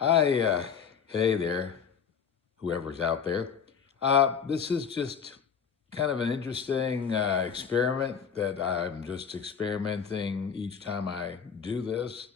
I, hey there, whoever's out there. This is just kind of an interesting experiment that I'm just experimenting each time I do this,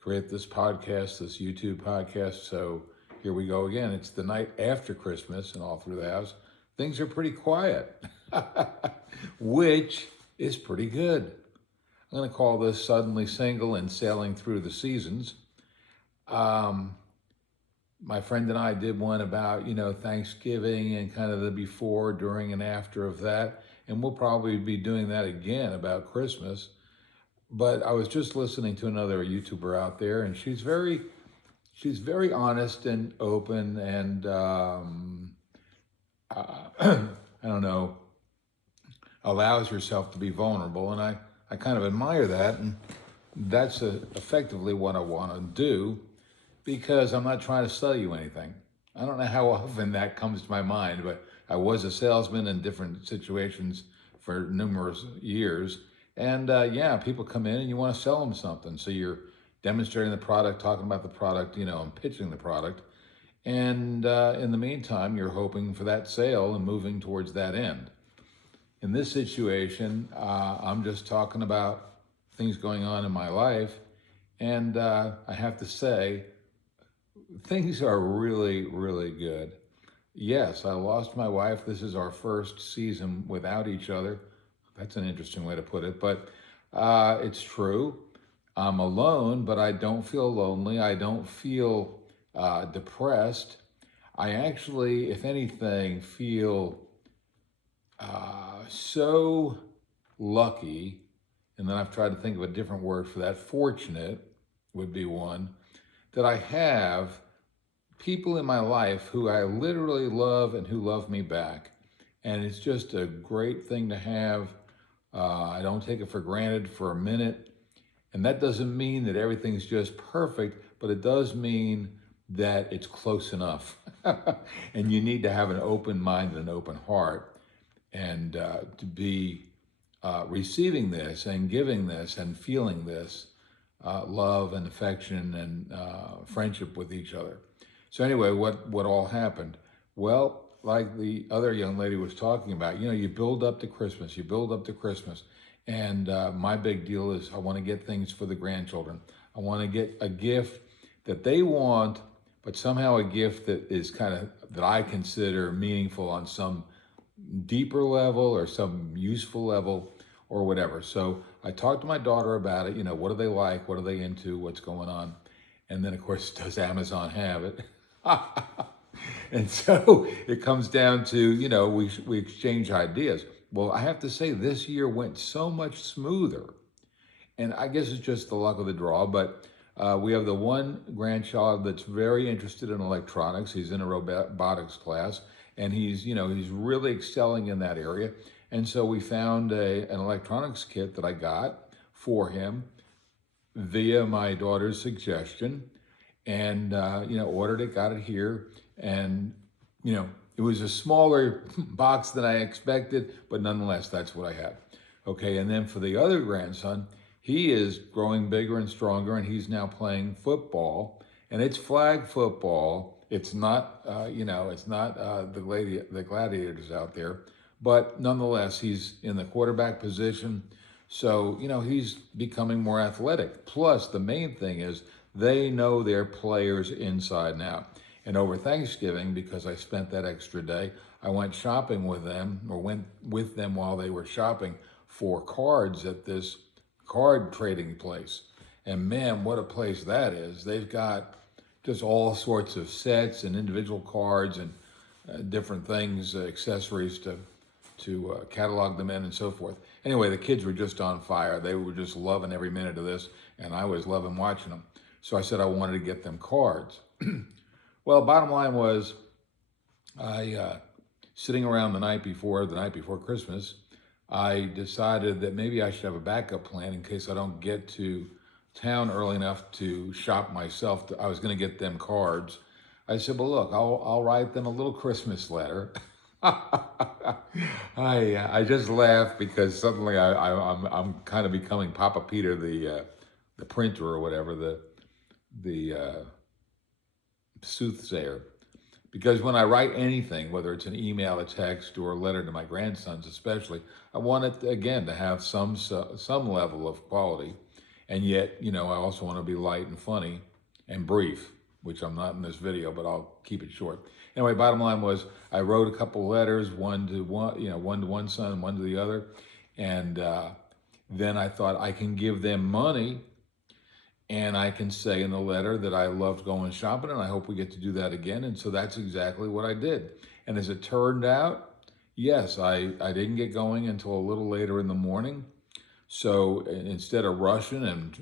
create this podcast, this YouTube podcast. So here we go again. It's the night after Christmas, and all through the house, things are pretty quiet, which is pretty good. I'm going to call this Suddenly Single and Sailing Through the Seasons. Um, my friend and I did one about, Thanksgiving and kind of the before, during, and after of that. And we'll probably be doing that again about Christmas. But I was just listening to another YouTuber out there, and she's very honest and open, and I don't know, allows herself to be vulnerable. And I kind of admire that. And that's effectively what I want to do because I'm not trying to sell you anything. I don't know how often that comes to my mind, but I was a salesman in different situations for numerous years. And yeah, people come in and you want to sell them something. So you're demonstrating the product, talking about the product, and pitching the product. And in the meantime, you're hoping for that sale and moving towards that end. In this situation, I'm just talking about things going on in my life. And I have to say, things are really, really good. Yes, I lost my wife. This is our first season without each other. That's an interesting way to put it, but it's true. I'm alone, but I don't feel lonely. I don't feel depressed. I actually, if anything, feel so lucky. And then I've tried to think of a different word for that. Fortunate would be one that I have people in my life who I literally love and who love me back. And it's just a great thing to have. I don't take it for granted for a minute. And that doesn't mean that everything's just perfect, but it does mean that it's close enough. And you need to have an open mind and an open heart and to be receiving this and giving this and feeling this love and affection and friendship with each other. So anyway, what all happened? Well, like the other young lady was talking about, you build up to Christmas, you build up to Christmas. And my big deal is I want to get things for the grandchildren. I want to get a gift that they want, but somehow a gift that is that I consider meaningful on some deeper level or some useful level or whatever. So I talked to my daughter about it. What do they like? What are they into? What's going on? And then, of course, does Amazon have it? And so it comes down to, we exchange ideas. Well, I have to say, this year went so much smoother. And I guess it's just the luck of the draw, but we have the one grandchild that's very interested in electronics. He's in a robotics class, and he's really excelling in that area. And so we found an electronics kit that I got for him via my daughter's suggestion, and ordered it, got it here, and it was a smaller box than I expected, but nonetheless, that's what I had. Okay, and then for the other grandson, he is growing bigger and stronger, and he's now playing football, and it's flag football. It's not, it's not the gladiators out there, but nonetheless, he's in the quarterback position. So, he's becoming more athletic. Plus, the main thing is they know their players inside and out. And over Thanksgiving, because I spent that extra day, I went shopping with them, or went with them while they were shopping for cards at this card trading place. And man, what a place that is. They've got just all sorts of sets and individual cards and different things, accessories to catalog them in and so forth. Anyway, the kids were just on fire. They were just loving every minute of this, and I was loving watching them. So I said I wanted to get them cards. Well, bottom line was, sitting around the night before Christmas, I decided that maybe I should have a backup plan in case I don't get to town early enough to shop myself. I was going to get them cards. I said, well, look, I'll write them a little Christmas letter. I just laugh because suddenly I'm kind of becoming Papa Peter, the printer or whatever, the soothsayer. Because when I write anything, whether it's an email, a text, or a letter to my grandsons especially, I want it, again, to have some level of quality. And yet, I also want to be light and funny and brief, which I'm not in this video, but I'll keep it short. Anyway, bottom line was I wrote a couple letters, one to one son and one to the other. And then I thought I can give them money, and I can say in the letter that I loved going shopping and I hope we get to do that again. And so that's exactly what I did. And as it turned out, yes, I didn't get going until a little later in the morning. So instead of rushing and,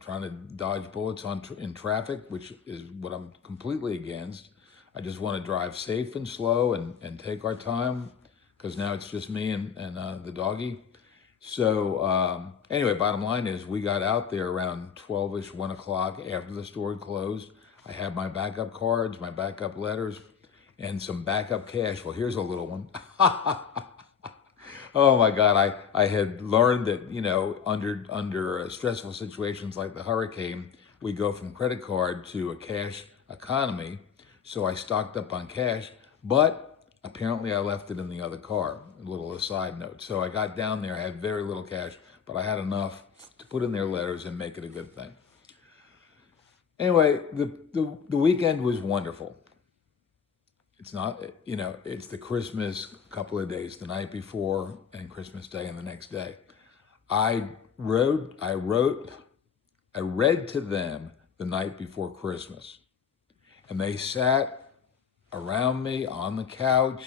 trying to dodge bullets in traffic, which is what I'm completely against, I just want to drive safe and slow and take our time, because now it's just me and the doggy. So anyway, bottom line is we got out there around 12-ish, 1 o'clock after the store had closed. I had my backup cards, my backup letters, and some backup cash. Well, here's a little one. Oh my God, I had learned that, under stressful situations like the hurricane, we go from credit card to a cash economy. So I stocked up on cash, but apparently I left it in the other car, a little aside note. So I got down there, I had very little cash, but I had enough to put in their letters and make it a good thing. Anyway, the weekend was wonderful. It's not, it's the Christmas couple of days, the night before and Christmas Day and the next day. I read to them the night before Christmas, and they sat around me on the couch,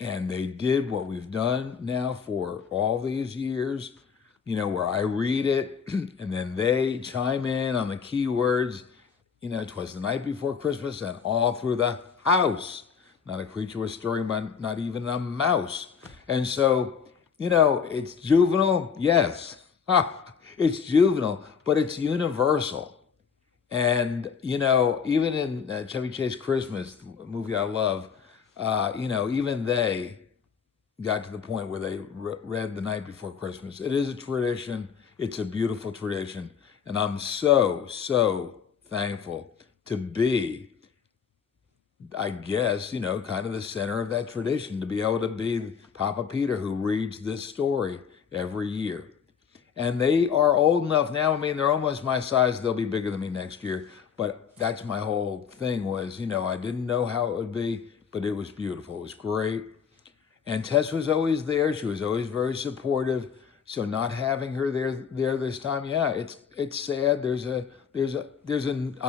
and they did what we've done now for all these years, where I read it and then they chime in on the keywords. It was the night before Christmas, and all through the house, not a creature was stirring, but not even a mouse. And so, it's juvenile, yes. It's juvenile, but it's universal. And, even in Chevy Chase Christmas, a movie I love, even they got to the point where they read the night before Christmas. It is a tradition. It's a beautiful tradition. And I'm so, so thankful to be, I guess, kind of the center of that tradition, to be able to be Papa Peter who reads this story every year. And they are old enough now. I mean, they're almost my size. They'll be bigger than me next year. But that's my whole thing was, I didn't know how it would be, but it was beautiful. It was great. And Tess was always there. She was always very supportive. So not having her there this time, yeah, it's sad. There's a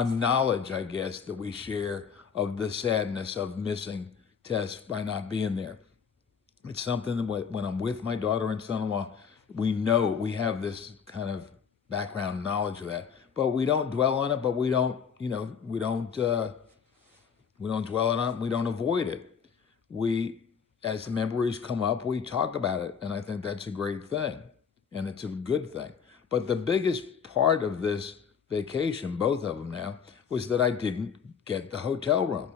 knowledge, I guess, that we share of the sadness of missing Tess by not being there. It's something that when I'm with my daughter and son-in-law, we have this kind of background knowledge of that, but we don't dwell on it. But we don't dwell on it. We don't avoid it. As the memories come up, we talk about it, and I think that's a great thing, and it's a good thing. But the biggest part of this vacation, both of them now, was that I didn't get the hotel room.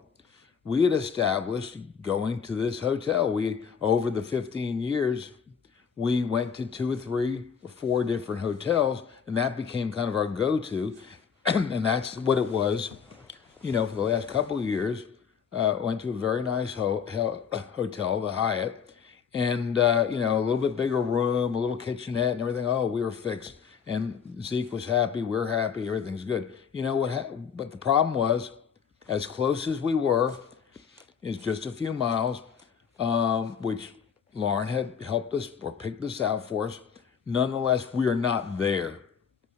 We had established going to this hotel. Over the 15 years, we went to 2 or 3 or 4 different hotels, and that became kind of our go-to. And that's what it was, for the last couple of years. Went to a very nice hotel, the Hyatt, and, a little bit bigger room, a little kitchenette and everything. Oh, we were fixed. And Zeke was happy, we're happy, everything's good. But the problem was, as close as we were, is just a few miles, which Lauren had helped us or picked this out for us. Nonetheless, we are not there.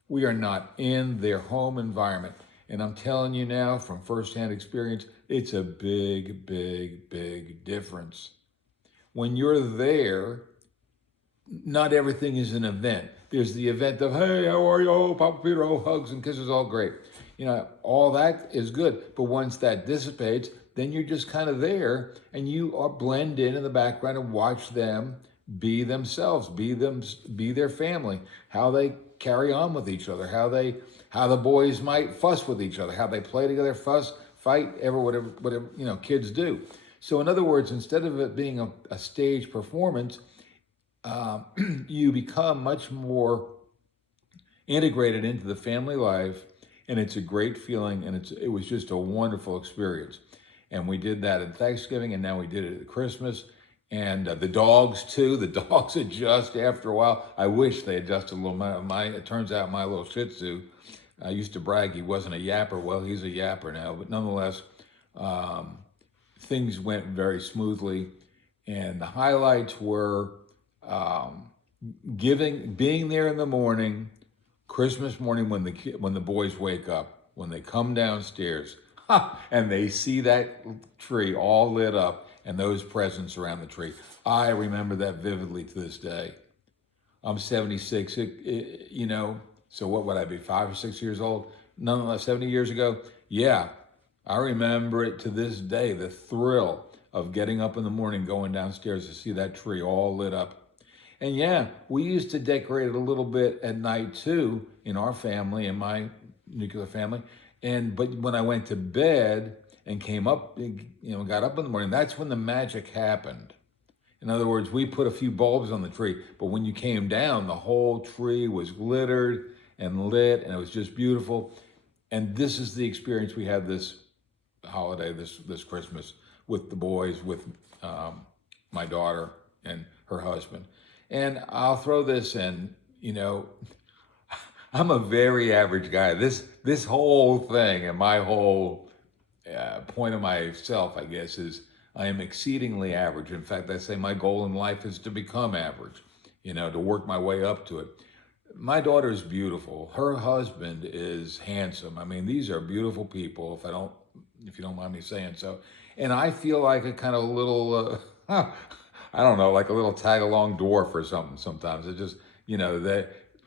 We are not in their home environment. And I'm telling you now from firsthand experience, it's a big, big, big difference. When you're there, not everything is an event. There's the event of, hey, how are you? Oh, Papa Peter, oh, hugs and kisses, all great. All that is good. But once that dissipates, then you're just kind of there, and you blend in the background and watch them be themselves, be their family, how they carry on with each other, how the boys might fuss with each other, how they play together, fuss, fight, whatever kids do. So in other words, instead of it being a stage performance, you become much more integrated into the family life, And it's a great feeling, and it was just a wonderful experience. And we did that at Thanksgiving, and now we did it at Christmas. And the dogs too. The dogs adjust after a while. I wish they adjusted a little. It turns out my little Shih Tzu, I used to brag he wasn't a yapper. Well, he's a yapper now, but nonetheless, um, things went very smoothly. And the highlights were um, being there in the morning, Christmas morning when the boys wake up, when they come downstairs, and they see that tree all lit up and those presents around the tree. I remember that vividly to this day. I'm 76. So what would I be, 5 or 6 years old? Nonetheless, 70 years ago. Yeah, I remember it to this day. The thrill of getting up in the morning, going downstairs to see that tree all lit up. And yeah, we used to decorate it a little bit at night too in our family, in my nuclear family. But when I went to bed and came up, got up in the morning, that's when the magic happened. In other words, we put a few bulbs on the tree, but when you came down, the whole tree was glittered and lit, and it was just beautiful. And this is the experience we had this holiday, this Christmas, with the boys, with my daughter and her husband. And I'll throw this in, I'm a very average guy. This whole thing and my whole point of myself, I guess, is I am exceedingly average. In fact, I say my goal in life is to become average, to work my way up to it. My daughter is beautiful. Her husband is handsome. I mean, these are beautiful people, if you don't mind me saying so. And I feel like a kind of little, I don't know, like a little tag-along dwarf or something sometimes. It just,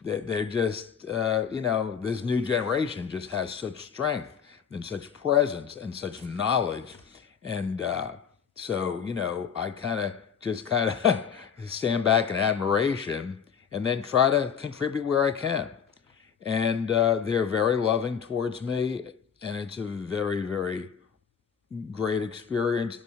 they're just, this new generation just has such strength and such presence and such knowledge. And so, I kind of stand back in admiration and then try to contribute where I can. And they're very loving towards me, and it's a very, very great experience.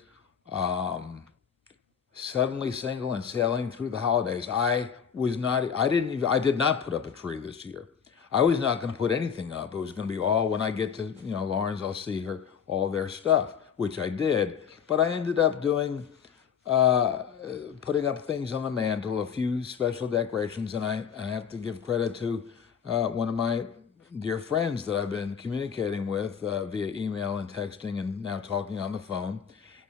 Suddenly single and sailing through the holidays. I did not put up a tree this year. I was not going to put anything up. It was going to be all when I get to, Lauren's, I'll see her, all their stuff, which I did. But I ended up doing, putting up things on the mantle, a few special decorations, and I have to give credit to one of my dear friends that I've been communicating with via email and texting and now talking on the phone.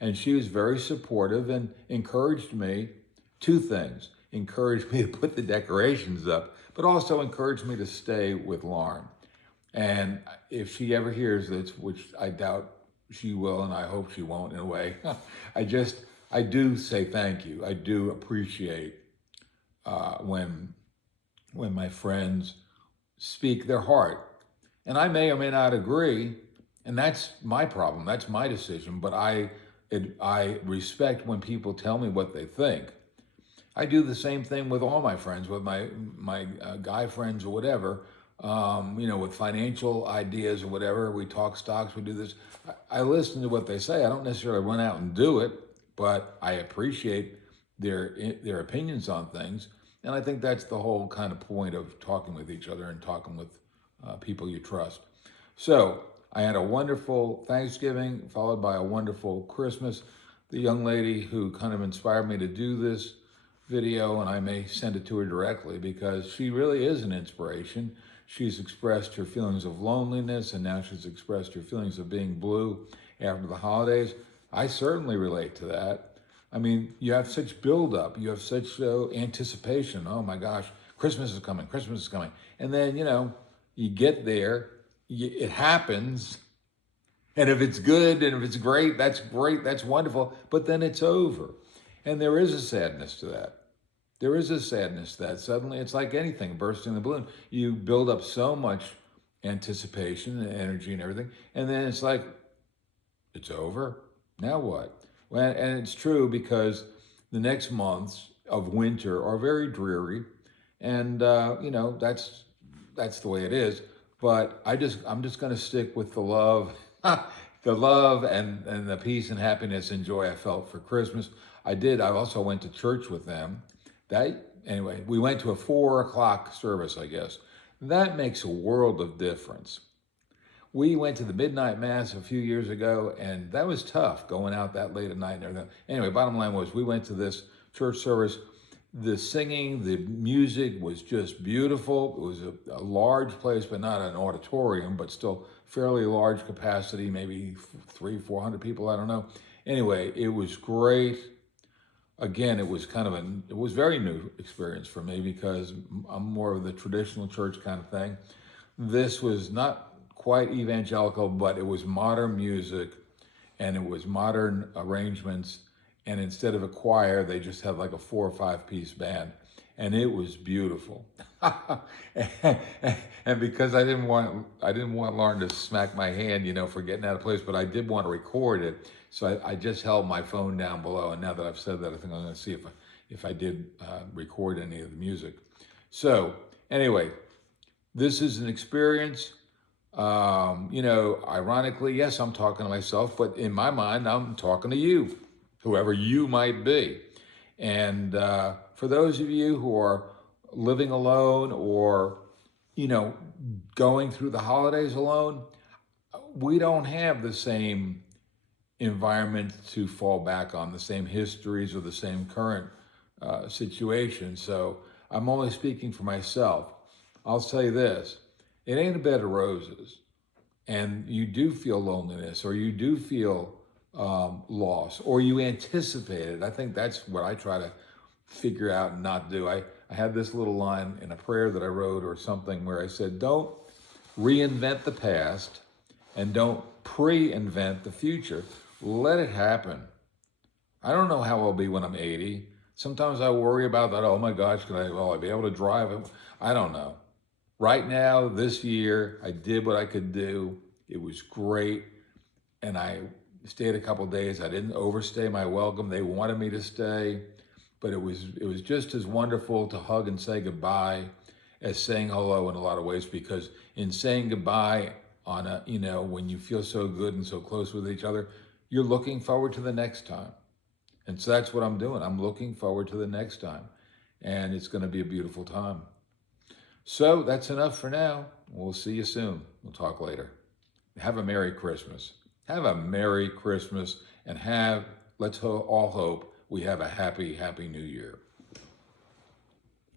And she was very supportive and encouraged me, two things. Encouraged me to put the decorations up, but also encouraged me to stay with Lauren. And if she ever hears this, which I doubt she will, and I hope she won't in a way, I do say thank you. I do appreciate when my friends speak their heart. And I may or may not agree, and that's my problem. That's my decision, but I respect when people tell me what they think. I do the same thing with all my friends, with my guy friends or whatever, with financial ideas or whatever. We talk stocks, we do this. I listen to what they say. I don't necessarily run out and do it, but I appreciate their opinions on things. And I think that's the whole kind of point of talking with each other and talking with people you trust. So I had a wonderful Thanksgiving, followed by a wonderful Christmas. The young lady who kind of inspired me to do this video, and I may send it to her directly because she really is an inspiration. She's expressed her feelings of loneliness, and now she's expressed her feelings of being blue after the holidays. I certainly relate to that. I mean, you have such buildup, you have such anticipation. Oh my gosh, Christmas is coming, Christmas is coming. And then, you get there, it happens, and if it's good and if it's great, that's wonderful, but then it's over. And there is a sadness to that. There is a sadness to that. Suddenly, it's like anything, bursting the balloon. You build up so much anticipation and energy and everything, and then it's like, it's over. Now what? Well, and it's true because the next months of winter are very dreary, and that's the way it is. But I'm just going to stick with the love, the love and the peace and happiness and joy I felt for Christmas. I also went to church with them. Anyway, we went to a 4:00 service, I guess. That makes a world of difference. We went to the midnight mass a few years ago, and that was tough going out that late at night and everything. Anyway, bottom line was we went to this church service. The singing, the music was just beautiful. It was a large place, but not an auditorium, but still fairly large capacity, maybe 400 people, I don't know. Anyway, it was great. Again, it was it was very new experience for me because I'm more of the traditional church kind of thing. This was not quite evangelical, but it was modern music and it was modern arrangements. And instead of a choir, they just had like a 4 or 5 piece band. And it was beautiful. And because I didn't want Lauren to smack my hand, for getting out of place, but I did want to record it. So I just held my phone down below. And now that I've said that, I think I'm going to see if I did record any of the music. So anyway, this is an experience. Ironically, yes, I'm talking to myself, but in my mind, I'm talking to you, whoever you might be. And for those of you who are living alone or, going through the holidays alone, we don't have the same environment to fall back on, the same histories or the same current situation. So I'm only speaking for myself. I'll say this, it ain't a bed of roses. And you do feel loneliness, or you do feel loss, or you anticipate it. I think that's what I try to figure out and not do. I had this little line in a prayer that I wrote or something where I said, don't reinvent the past and don't pre-invent the future. Let it happen. I don't know how I'll be when I'm 80. Sometimes I worry about that. Oh my gosh, will I be able to drive it? I don't know. Right now, this year, I did what I could do. It was great. And I stayed a couple of days. I didn't overstay my welcome. They wanted me to stay. But it was just as wonderful to hug and say goodbye as saying hello in a lot of ways, because in saying goodbye when you feel so good and so close with each other, you're looking forward to the next time. And so that's what I'm doing. I'm looking forward to the next time. And it's going to be a beautiful time. So that's enough for now. We'll see you soon. We'll talk later. Have a Merry Christmas. Have a Merry Christmas, and let's all hope we have a happy, happy New Year.